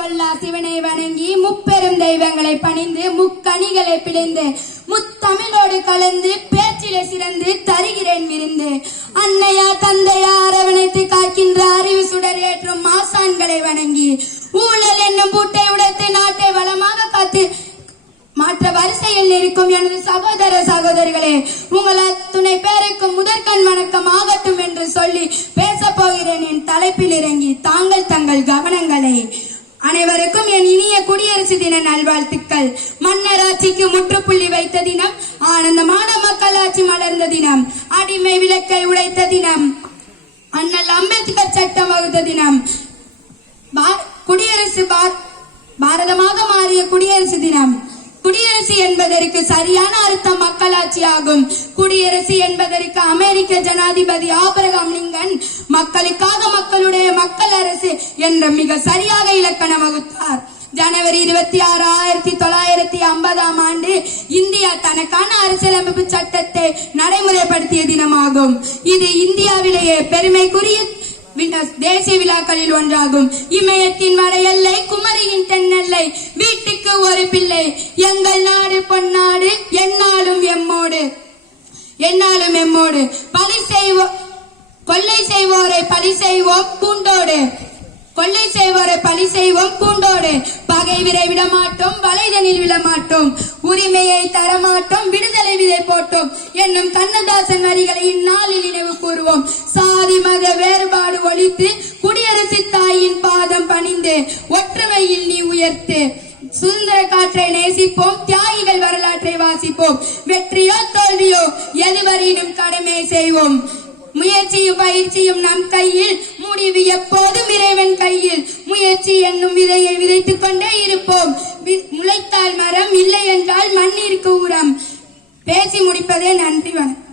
கொல்லா சிவனை வணங்கி முப்பெரும் தெய்வங்களை பணிந்து முக்கணிகளை பிழைந்து முத்தமிழோடு கலந்து பேச்சிலே சிறந்து தருகிறேன் விருந்து. அன்னையா தந்தையா அரவணைத்து காக்கின்ற அறிவு சுடர் ஏற்றும் மாசான்களை வணங்கி ஊழல் என்னும் பூட்டை உடைத்து நாட்டை வளமாக காத்து மாற்ற வரிசையில் இருக்கும் எனது சகோதர சகோதரிகளே, உங்கள் துணை பேருக்கும் முதற்கண் வணக்கம் ஆகட்டும் என்று சொல்லி பேச போகிறேன். என் தலைப்பில் இறங்கி தாங்கள் தங்கள் கவனங்களை. அனைவருக்கும் என் இனிய குடியரசு தின நல்வாழ்த்துக்கள். மன்னராட்சிக்கு முற்றுப்புள்ளி வைத்த தினம், ஆனந்தமான மக்களாட்சி மலர்ந்த தினம், அடிமை விலக்கை உடைத்த தினம், அண்ணல் அம்பேத்கர் சட்டம் வகுத்த தினம், குடியரசு பாரதமாக மாறிய குடியரசு தினம். குடியரசு என்பதற்கு சரியான அர்த்தம் மக்களாட்சி ஆகும். குடியரசு என்பதற்கு அமெரிக்க ஜனாதிபதி ஆபிரகாம் லிங்கன் மக்களுக்காக மக்களுடைய மக்கள் அரசு என்ற மிக சரியாக இலக்கணம் வகுத்தார். ஜனவரி 26, 1950 இந்தியா தனக்கான அரசியலமைப்பு சட்டத்தை நடைமுறைப்படுத்திய தினமாகும். இது இந்தியாவிலேயே பெருமைக்குரிய தேசிய விழாக்களில் ஒன்றாகும். இமயத்தின் வட எல்லை, குமரியின் தென்னெல்லை, வீட்டுக்கு ஒரு பிள்ளை, எங்கள் நாடு பொன்னாடு, என்னாலும் எம்மோடு என்னாலும் எம்மோடு. கொள்ளை செய்வோரை பழி செய்வோம் பூண்டோடு, கொள்ளை செய்வோரை பழி செய்வோம் பூண்டோடு. பகை விரை விடமாட்டோம், வலைதனில் விடமாட்டோம், உரிமையை தரமாட்டோம், விடுதலை விதை போட்டோம் என்னும் கண்ணதாசன் வரிகளை இந்நாளில் நினைவு கூறுவோம். சாதி மத வேறுபாடு ஒழித்து குடியரசு தாயின் பாதம் பணிந்து ஒற்றுமையில் நீ உயர்த்து. சுதந்திர காற்றை நேசிப்போம், தியாகிகள் வரலாற்றை வாசிப்போம். வெற்றியோ தோல்வியோ எதுவரையிலும் கடமை செய்வோம். முயற்சியும் பயிற்சியும் நம் கையில், முடிவு எப்போதும் இறைவன் கையில். முயற்சி என்னும் விதையை விதைத்துக் கொண்டே இருப்போம். முளைத்தால் மரம், இல்லை என்றால் மண்ணிற்கு உரம். பேசி முடிப்பதே. நன்றி, வணக்கம்.